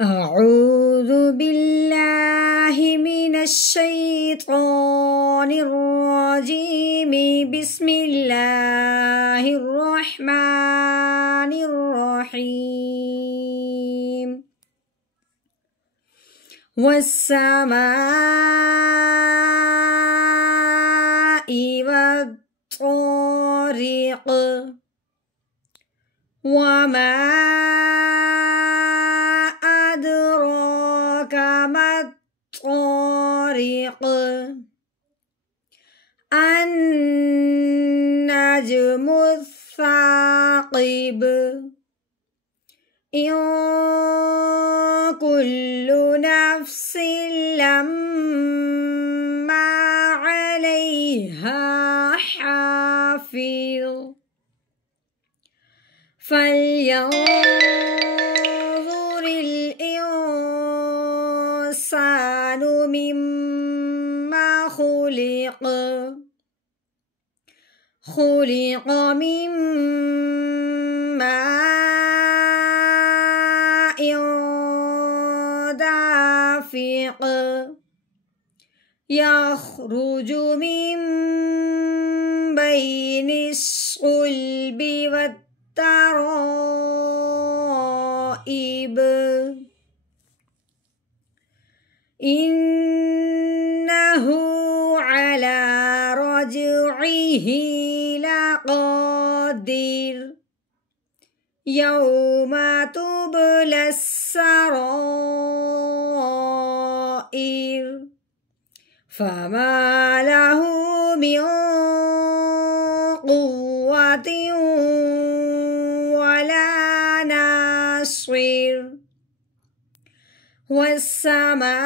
أعوذ بالله من الشيطان الرجيم. بسم الله الرحمن الرحيم. والسماء والطارق وما أدراك ما الطارق. النجم الثاقب. إن كل نفس لما عليها حافظ. فلينظر الإنسان مما خلق. خلق من ماء دافق يخرج من بين الصلب والترائب. إنه على رجعه لقادر. يوم تبلى السرائر. فما له من قوة ولا ناصر. والسماء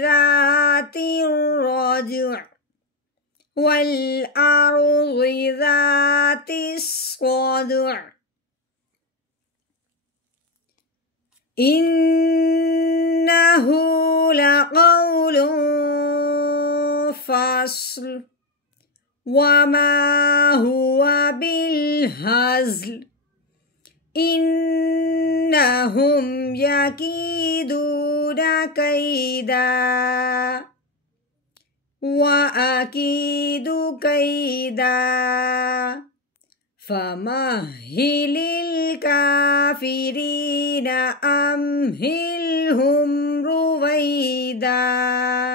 ذات الرجع والأرض ذات الصدع. إنه لقول فصل وما هو بالهزل. إنهم يكيدون كيدا وأكيد كيدا. فمهل الكافرين أمهلهم رويدا.